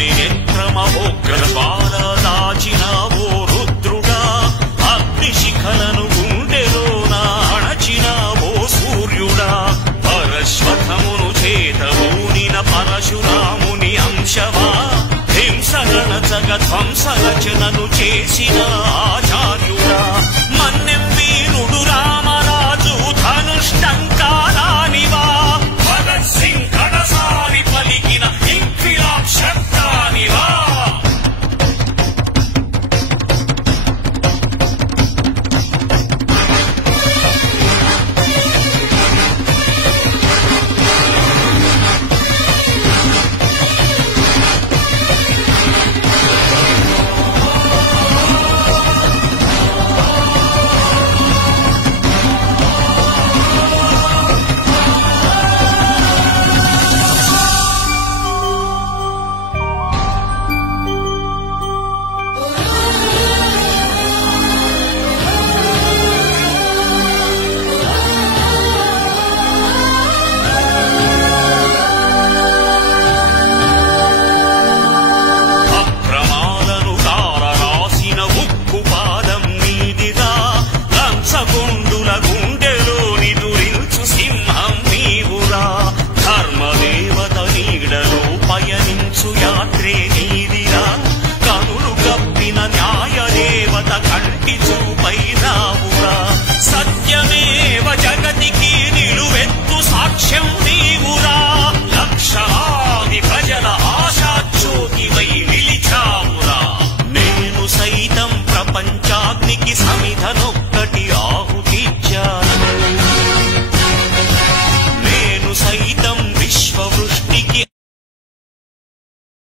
అగ్ని నేత్రమహోగ్రపాల దాచినావో రుద్రుడా అగ్నిశిఖలను గుండెలోన అణచినావో సూర్యుడా పరశ్వథమును చేతబూనిన పరశురాముని అంశవా హింసగణచగ ధ్వంసరచనను చేసిన ఆచార్యుడా మన్నెం వీరుడు రామరాజు ధనుష్టంకారానివా భగత్ సింగ్ కడసారి పలికిన ఇంక్విలాబ్ శబ్దానివా కంటి చూపై రావురా సత్యమేవ జగతికి నిలువెత్తు సాక్ష్యం నీవురా లక్షలా